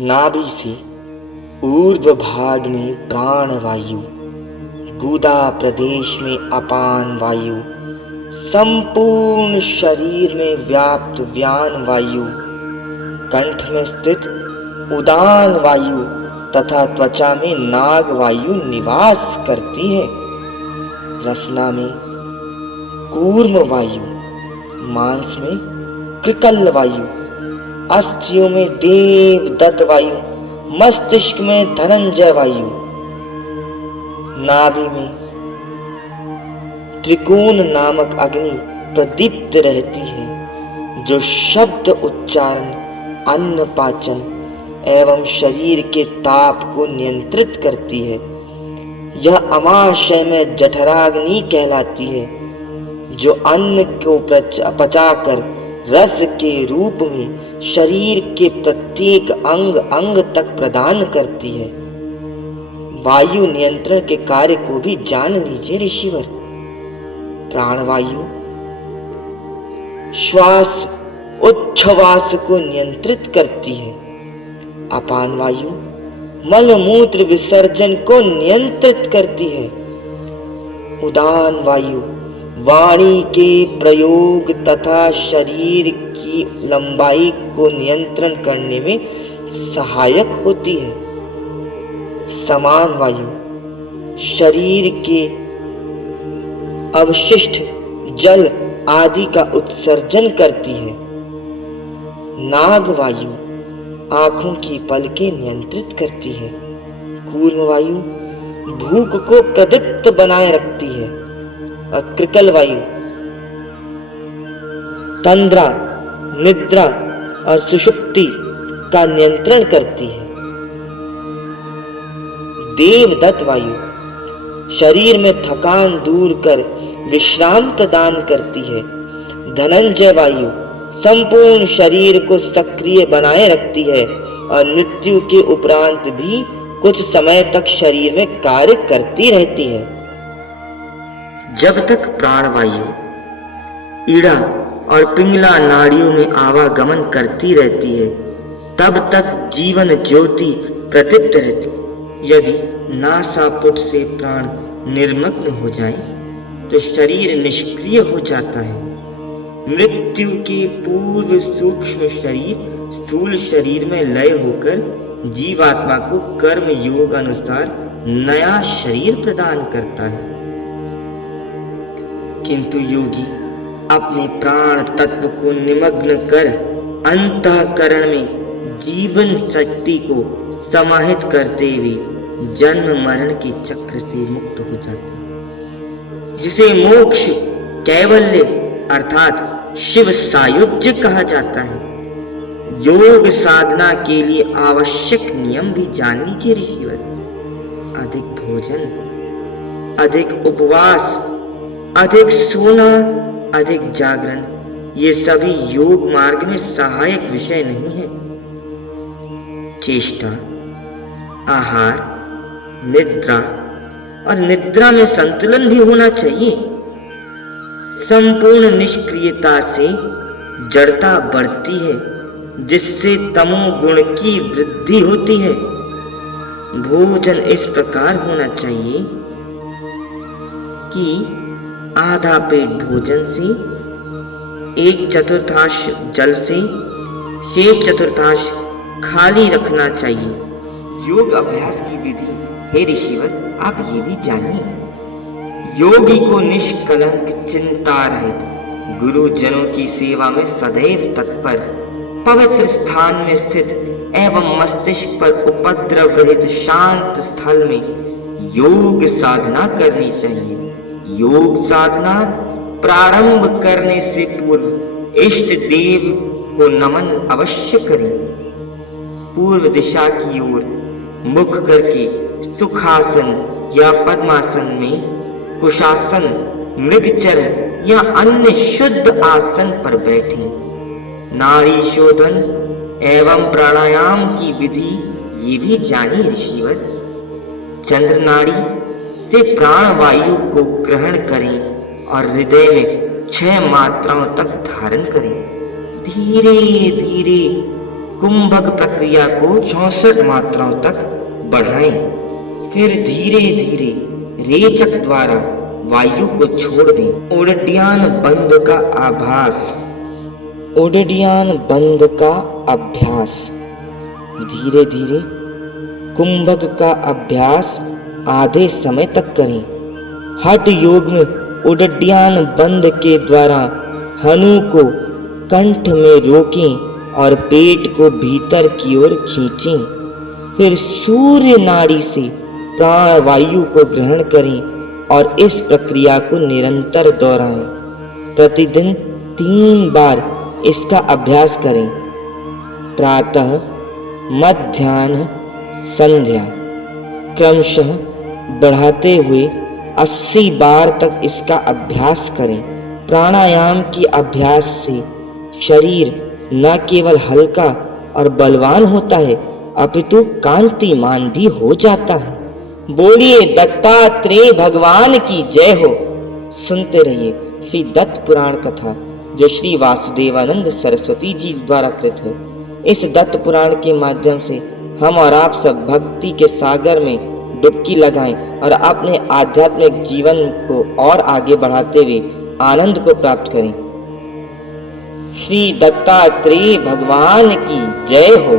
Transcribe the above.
नाभि से ऊर्ध्व भाग में प्राण वायु, गुदा प्रदेश में अपान वायु, संपूर्ण शरीर में व्याप्त व्यान वायु, कंठ में स्थित उदान वायु तथा त्वचा में नाग वायु निवास करती है। रसना में कूर्म वायु, मांस में कृकल वायु, अस्थियों में देवदत्त वायु, मस्तिष्क में धनंजय वायु, नाभि में त्रिकोण नामक अग्नि प्रदीप्त रहती है, जो शब्द उच्चारण, अन्न पाचन एवं शरीर के ताप को नियंत्रित करती है। यह अमाशय में जठराग्नि कहलाती है, जो अन्न को पचाकर रस के रूप में शरीर के प्रत्येक अंग अंग तक प्रदान करती है। वायु नियंत्रण के कार्य को भी जान लीजिए ऋषिवर। प्राणवायु श्वास उच्छ्वास को नियंत्रित करती है। अपान वायु मल मूत्र विसर्जन को नियंत्रित करती है। उदान वायु वाणी के प्रयोग तथा शरीर की लंबाई को नियंत्रण करने में सहायक होती है। समान वायु शरीर के अवशिष्ट जल आदि का उत्सर्जन करती है। नाग वायु आंखों की पलकें नियंत्रित करती है। कूर्म वायु भूख को प्रदीप्त बनाए रखती है। और कृकल वायु तंद्रा, निद्रा और सुषुप्ति का नियंत्रण करती है। देवदत्त वायु शरीर में थकान दूर कर विश्राम प्रदान करती है। धनंजय वायु संपूर्ण शरीर को सक्रिय बनाए रखती है और मृत्यु के उपरांत भी कुछ समय तक शरीर में कार्य करती रहती है। जब तक प्राणवायु ईड़ा और पिंगला नाड़ियों में आवागमन करती रहती है, तब तक जीवन ज्योति प्रदीप्त रहती है। यदि नासापुट से प्राण निर्मग्न हो जाए तो शरीर निष्क्रिय हो जाता है। मृत्यु के पूर्व सूक्ष्म शरीर स्थूल शरीर में लय होकर जीवात्मा को कर्म योग अनुसार नया शरीर प्रदान करता है। किंतु योगी अपने प्राण तत्व को निमग्न कर अंतःकरण में जीवन शक्ति को समाहित करते हुए जन्म मरण के चक्र से मुक्त हो जाते हैं, जिसे मोक्ष कैवल्य अर्थात शिव सायुज्य कहा जाता है। योग साधना के लिए आवश्यक नियम भी जान लीजिए ऋषिवर। अधिक भोजन, अधिक उपवास, अधिक सोना, अधिक जागरण, ये सभी योग मार्ग में सहायक विषय नहीं है। चेष्टा, आहार, निद्रा और निद्रा में संतुलन भी होना चाहिए। संपूर्ण निष्क्रियता से जड़ता बढ़ती है, जिससे तमोगुण की वृद्धि होती है। भोजन इस प्रकार होना चाहिए कि आधा पेट भोजन से, 1/4 जल से, शेष चतुर्थांश खाली रखना चाहिए। योग अभ्यास की विधि हे ऋषिवर आप ये भी जानिए। योगी को निष्कलंक चिंता रहित गुरुजनों की सेवा में सदैव तत्पर, पवित्र स्थान में स्थित एवं मस्तिष्क पर उपद्रव रहित शांत स्थल में योग साधना करनी चाहिए। योग साधना प्रारंभ करने से पूर्व इष्ट देव को नमन अवश्य करें। पूर्व दिशा की ओर मुख करके सुखासन या पद्मासन में, कुशासन, मृगचर्म या अन्य शुद्ध आसन पर बैठें। नाड़ी शोधन एवं प्राणायाम की विधि ये भी जानिए ऋषिवर। चंद्र नाड़ी से प्राणवायु को ग्रहण करें और हृदय में 6 मात्राओं तक धारण करें। धीरे धीरे कुंभक प्रक्रिया को 64 मात्राओं तक बढ़ाएं। फिर धीरे धीरे रेचक द्वारा वायु को छोड़ दें। उड्डयन बंद का आभास। उड्डयन बंद का अभ्यास। धीरे धीरे कुंभक का अभ्यास आधे समय तक करें। हठ योग में उड्डयन बंद के द्वारा हनु को कंठ में रोकें और पेट को भीतर की ओर खींचें। फिर सूर्य नाड़ी से प्राण वायु को ग्रहण करें और इस प्रक्रिया को निरंतर दोहराएं। प्रतिदिन 3 बार इसका अभ्यास करें। प्रातः, मध्याह्न, संध्या क्रमशः बढ़ाते हुए 80 बार तक इसका अभ्यास करें। प्राणायाम के अभ्यास से शरीर न केवल हल्का और बलवान होता है अपितु कांतिमान भी हो जाता है। बोलिए दत्तात्रेय भगवान की जय हो। सुनते रहिए श्री दत्त पुराण कथा जो श्री वासुदेवानंद सरस्वती जी द्वारा कृत है। इस दत्त पुराण के माध्यम से हम और आप सब भक्ति के सागर में डुबकी लगाएं और अपने आध्यात्मिक जीवन को और आगे बढ़ाते हुए आनंद को प्राप्त करें। श्री दत्तात्रेय भगवान की जय हो।